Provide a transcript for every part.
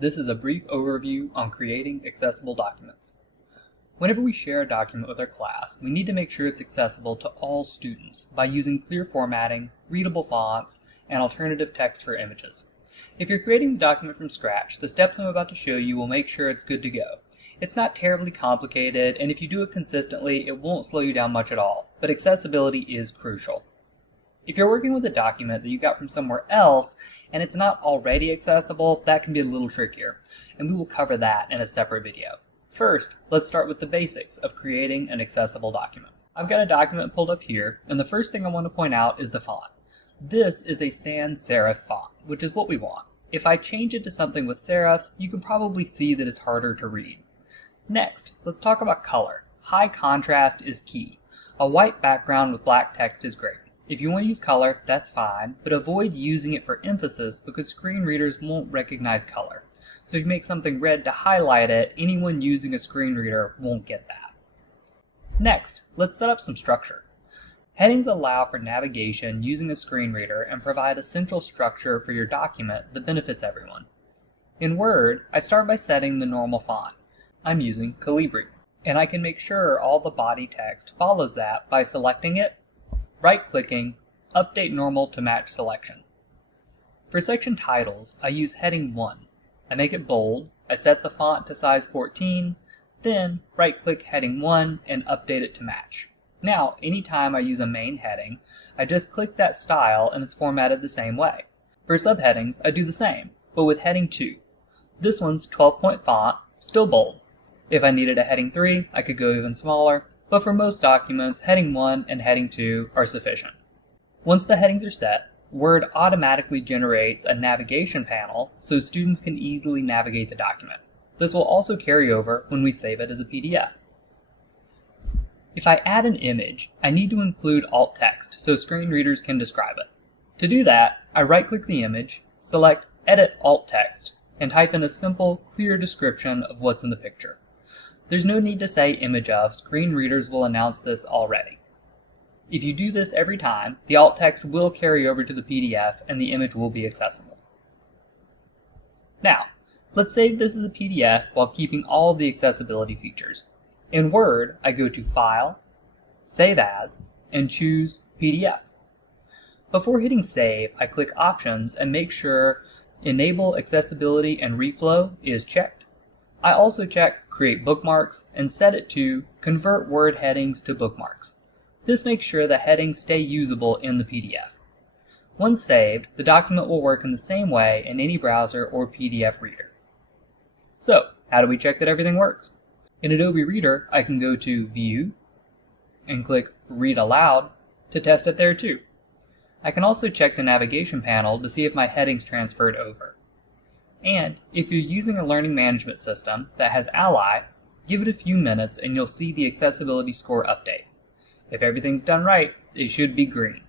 This is a brief overview on creating accessible documents. Whenever we share a document with our class, we need to make sure it's accessible to all students by using clear formatting, readable fonts, and alternative text for images. If you're creating the document from scratch, the steps I'm about to show you will make sure it's good to go. It's not terribly complicated, and if you do it consistently, it won't slow you down much at all, but accessibility is crucial. If you're working with a document that you got from somewhere else and it's not already accessible, that can be a little trickier, and we will cover that in a separate video. First, let's start with the basics of creating an accessible document. I've got a document pulled up here, and the first thing I want to point out is the font. This is a sans serif font, which is what we want. If I change it to something with serifs, you can probably see that it's harder to read. Next, let's talk about color. High contrast is key. A white background with black text is great. If you want to use color, that's fine, but avoid using it for emphasis because screen readers won't recognize color. So if you make something red to highlight it, anyone using a screen reader won't get that. Next, let's set up some structure. Headings allow for navigation using a screen reader and provide a central structure for your document that benefits everyone. In Word, I start by setting the normal font. I'm using Calibri, and I can make sure all the body text follows that by selecting it, right-clicking, Update Normal to match selection. For section titles, I use heading 1. I make it bold, I set the font to size 14, then right-click heading 1 and update it to match. Now, anytime I use a main heading, I just click that style and it's formatted the same way. For subheadings, I do the same, but with heading 2. This one's 12-point font, still bold. If I needed a heading 3, I could go even smaller, but for most documents, heading 1 and heading 2 are sufficient. Once the headings are set, Word automatically generates a navigation panel so students can easily navigate the document. This will also carry over when we save it as a PDF. If I add an image, I need to include alt text so screen readers can describe it. To do that, I right-click the image, select Edit Alt Text, and type in a simple, clear description of what's in the picture. There's no need to say image of, screen readers will announce this already. If you do this every time, the alt text will carry over to the PDF and the image will be accessible. Now, let's save this as a PDF while keeping all of the accessibility features. In Word, I go to File, Save As, and choose PDF. Before hitting Save, I click Options and make sure Enable Accessibility and Reflow is checked. I also check Create Bookmarks and set it to Convert Word Headings to Bookmarks. This makes sure the headings stay usable in the PDF. Once saved, the document will work in the same way in any browser or PDF reader. So, how do we check that everything works? In Adobe Reader, I can go to View and click Read Aloud to test it there too. I can also check the navigation panel to see if my headings transferred over. And if you're using a learning management system that has Ally, give it a few minutes and you'll see the accessibility score update. If everything's done right, it should be green.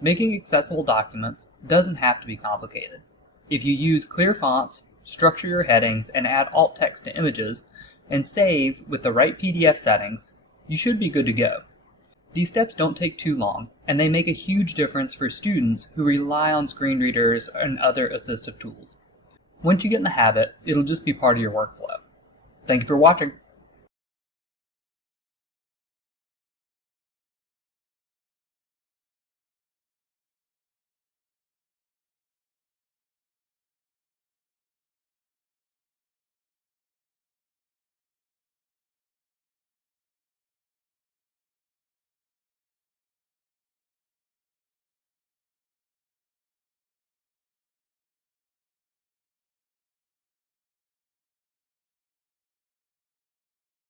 Making accessible documents doesn't have to be complicated. If you use clear fonts, structure your headings, and add alt text to images, and save with the right PDF settings, you should be good to go. These steps don't take too long, and they make a huge difference for students who rely on screen readers and other assistive tools. Once you get in the habit, it'll just be part of your workflow. Thank you for watching.